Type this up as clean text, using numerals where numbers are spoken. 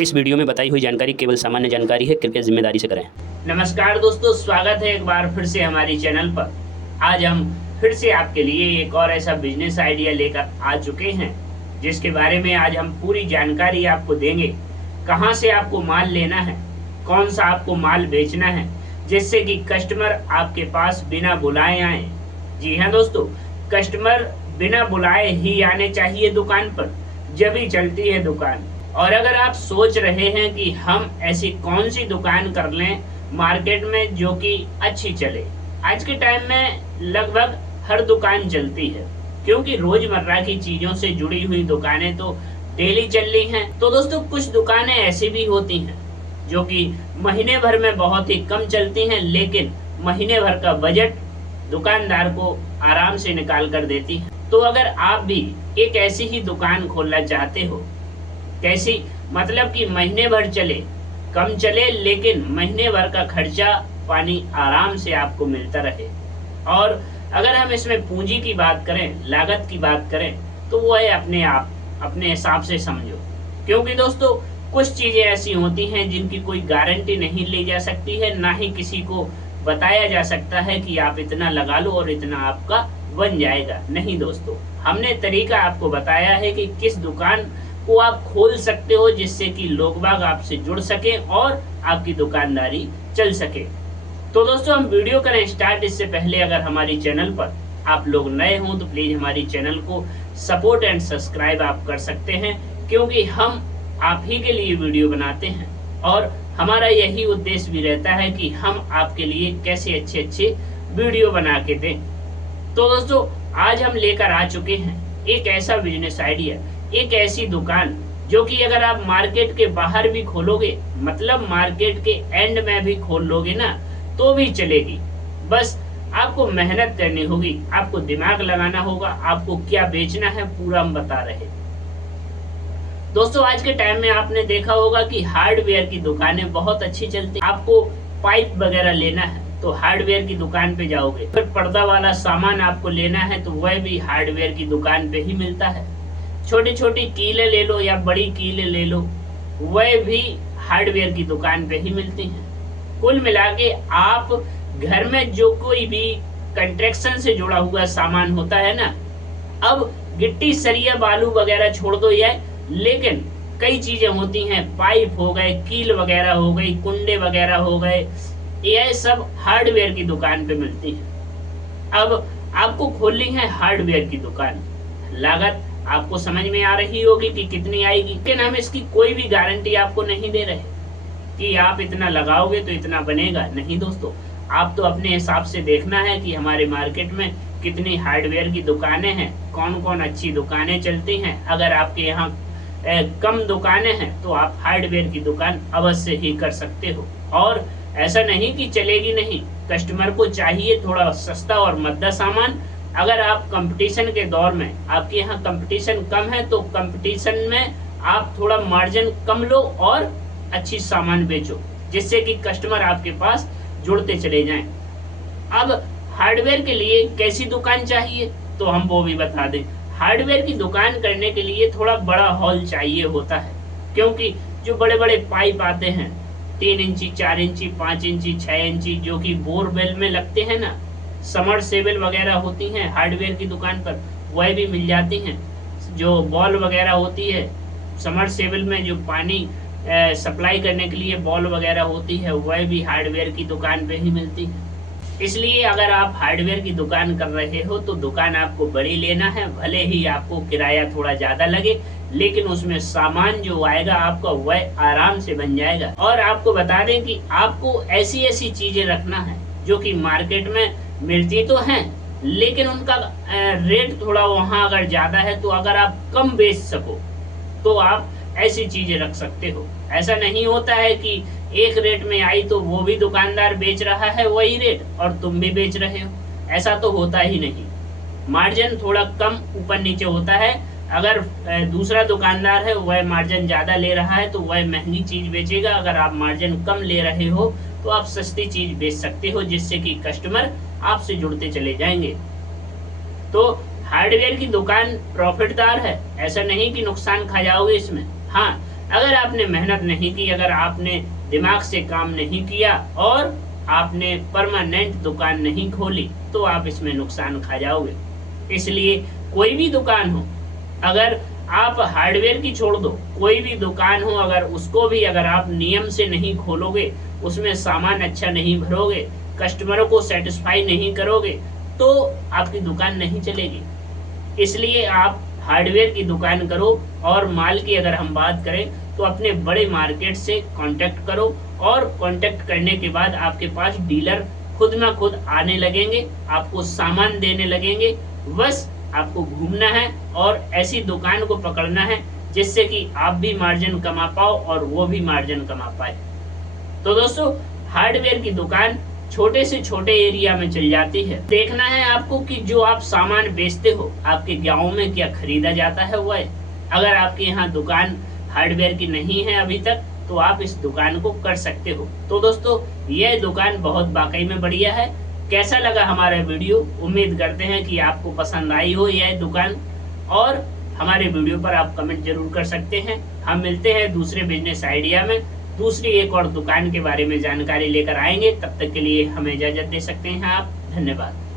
इस वीडियो में बताई हुई जानकारी केवल सामान्य जानकारी है, कृपया जिम्मेदारी से करें। नमस्कार दोस्तों, स्वागत है एक बार फिर से हमारी चैनल पर। आज हम फिर से आपके लिए एक और ऐसा बिजनेस आइडिया लेकर आ चुके हैं जिसके बारे में आज हम पूरी जानकारी आपको देंगे। कहां से आपको माल लेना है, कौन सा आपको माल बेचना है, जिससे कि कस्टमर आपके पास बिना बुलाए आए। जी हाँ दोस्तों, कस्टमर बिना बुलाए ही आने चाहिए दुकान पर, जब ही चलती है दुकान। और अगर आप सोच रहे हैं कि हम ऐसी कौन सी दुकान कर लें मार्केट में जो कि अच्छी चले, आज के टाइम में लगभग हर दुकान चलती है, क्योंकि रोजमर्रा की चीजों से जुड़ी हुई दुकानें तो डेली चल रही हैं। तो दोस्तों, कुछ दुकानें ऐसी भी होती हैं जो कि महीने भर में बहुत ही कम चलती हैं, लेकिन महीने भर का बजट दुकानदार को आराम से निकाल कर देती है। तो अगर आप भी एक ऐसी ही दुकान खोलना चाहते हो, कैसी मतलब कि महीने भर चले, कम चले, लेकिन महीने भर का खर्चा पानी आराम से आपको मिलता रहे। और अगर हम इसमें पूंजी की बात करें, लागत की बात करें, तो वो है अपने आप अपने हिसाब से समझो। क्योंकि दोस्तों, कुछ चीजें ऐसी होती हैं जिनकी कोई गारंटी नहीं ली जा सकती है, ना ही किसी को बताया जा सकता है कि आप इतना लगा लो और इतना आपका बन जाएगा। नहीं दोस्तों, हमने तरीका आपको बताया है कि किस दुकान को आप खोल सकते हो जिससे कि लोग बाग आपसे जुड़ सके और आपकी दुकानदारी चल सके। तो दोस्तों, हम वीडियो करें स्टार्ट। इससे पहले अगर हमारी चैनल पर आप लोग नए हों तो प्लीज हमारी चैनल को सपोर्ट एंड सब्सक्राइब आप कर सकते हैं, क्योंकि हम आप ही के लिए वीडियो बनाते हैं और हमारा यही उद्देश्य भी रहता है कि हम आपके लिए कैसे अच्छे अच्छे वीडियो बना के दें। तो दोस्तों, आज हम लेकर आ चुके हैं एक ऐसा बिजनेस आइडिया, एक ऐसी दुकान जो कि अगर आप मार्केट के बाहर भी खोलोगे, मतलब मार्केट के एंड में भी खोल लोगे ना, तो भी चलेगी। बस आपको मेहनत करनी होगी, आपको दिमाग लगाना होगा, आपको क्या बेचना है पूरा हम बता रहे। दोस्तों, आज के टाइम में आपने देखा होगा कि हार्डवेयर की दुकानें बहुत अच्छी चलती। आपको पाइप वगैरह लेना है तो हार्डवेयर की दुकान पे जाओगे, फिर पर्दा वाला सामान आपको लेना है तो वह भी हार्डवेयर की दुकान पे ही मिलता है। छोटी छोटी कीलें ले लो या बड़ी कीलें ले लो, वह भी हार्डवेयर की दुकान पे ही मिलती हैं। कुल मिला के आप घर में जो कोई भी कंस्ट्रक्शन से जुड़ा हुआ सामान होता है ना, अब गिट्टी सरिया बालू वगैरह छोड़ दो यार, लेकिन कई चीजें होती हैं, पाइप हो गए, कील वगैरह हो गई, कुंडे वगैरह हो गए, यह सब हार्डवेयर की दुकान पे मिलती है। अब आपको खोलनी है हार्डवेयर की दुकान। लागत आपको समझ में आ रही होगी कि कितनी आएगी, लेकिन हम इसकी कोई भी गारंटी आपको नहीं दे रहे कि आप इतना लगाओगे तो इतना बनेगा। नहीं दोस्तों, आप तो अपने हिसाब से देखना है कि हमारे मार्केट में कितनी हार्डवेयर की दुकानें हैं, कौन कौन अच्छी दुकानें चलती हैं। अगर आपके यहाँ कम दुकानें हैं तो आप हार्डवेयर की दुकान अवश्य ही कर सकते हो। और ऐसा नहीं कि चलेगी नहीं, कस्टमर को चाहिए थोड़ा सस्ता और मद्दा सामान। अगर आप कंपटीशन के दौर में, आपके यहाँ कंपटीशन कम है, तो कंपटीशन में आप थोड़ा मार्जिन कम लो और अच्छी सामान बेचो, जिससे कि कस्टमर आपके पास जुड़ते चले जाएं। अब हार्डवेयर के लिए कैसी दुकान चाहिए तो हम वो भी बता दें। हार्डवेयर की दुकान करने के लिए थोड़ा बड़ा हॉल चाहिए होता है, क्योंकि जो बड़े बड़े पाइप आते हैं 3 इंची, 4 इंची, 5 इंची, 6 इंची, जो कि बोरवेल में लगते हैं ना, समरसेबल वगैरह होती हैं हार्डवेयर की दुकान पर, वह भी मिल जाती हैं। जो बॉल वगैरह होती है समरसेबल में, जो पानी सप्लाई करने के लिए बॉल वगैरह होती है, वह भी हार्डवेयर की दुकान पे ही मिलती है। इसलिए अगर आप हार्डवेयर की दुकान कर रहे हो तो दुकान आपको बड़ी लेना है, भले ही आपको किराया थोड़ा ज्यादा लगे, लेकिन उसमें सामान जो आएगा आपका वह आराम से बन जाएगा। और आपको बता दें कि आपको ऐसी ऐसी चीजें रखना है जो कि मार्केट में मिलती तो हैं, लेकिन उनका रेट थोड़ा वहां अगर ज्यादा है, तो अगर आप कम बेच सको तो आप ऐसी चीजें रख सकते हो। ऐसा नहीं होता है कि एक रेट में आई तो वो भी दुकानदार बेच रहा है वही रेट और तुम भी बेच रहे हो, ऐसा तो होता ही नहीं। मार्जिन थोड़ा कम ऊपर नीचे होता है। अगर दूसरा दुकानदार है वह मार्जिन ज्यादा ले रहा है तो वह महंगी चीज बेचेगा, अगर आप मार्जिन कम ले रहे हो तो आप सस्ती चीज बेच सकते हो, जिससे कि कस्टमर आपसे जुड़ते चले जाएंगे। तो हार्डवेयर की दुकान प्रॉफिटदार है, ऐसा नहीं कि नुकसान खा जाओगे इसमें। हाँ, अगर आपने मेहनत नहीं की, अगर आपने दिमाग से काम नहीं किया और आपने परमानेंट दुकान नहीं खोली, तो आप इसमें नुकसान खा जाओगे। इसलिए कोई भी दुकान हो, अगर आप हार्डवेयर की छोड़ दो, कोई भी दुकान हो, अगर उसको भी अगर आप नियम से नहीं खोलोगे, उसमें सामान अच्छा नहीं भरोगे, कस्टमरों को सेटिस्फाई नहीं करोगे, तो आपकी दुकान नहीं चलेगी। इसलिए आप हार्डवेयर की दुकान करो। और माल की अगर हम बात करें तो अपने बड़े मार्केट से कांटेक्ट करो, और कांटेक्ट करने के बाद आपके पास डीलर खुद ना खुद आने लगेंगे, आपको सामान देने लगेंगे। बस आपको घूमना है और ऐसी दुकान को पकड़ना है जिससे कि आप भी मार्जिन कमा पाओ और वो भी मार्जिन कमा पाए। तो दोस्तों, हार्डवेयर की दुकान छोटे से छोटे एरिया में चल जाती है। देखना है आपको कि जो आप सामान बेचते हो आपके गांव में क्या खरीदा जाता है वो है। अगर आपके यहाँ दुकान हार्डवेयर की नहीं है अभी तक, तो आप इस दुकान को कर सकते हो। तो दोस्तों, यह दुकान बहुत वाकई में बढ़िया है। कैसा लगा हमारा वीडियो? उम्मीद करते हैं कि आपको पसंद आई हो यह दुकान, और हमारे वीडियो पर आप कमेंट जरूर कर सकते हैं। हम मिलते हैं दूसरे बिजनेस आइडिया में, दूसरी एक और दुकान के बारे में जानकारी लेकर आएंगे। तब तक के लिए हमें इजाजत दे सकते हैं आप। धन्यवाद।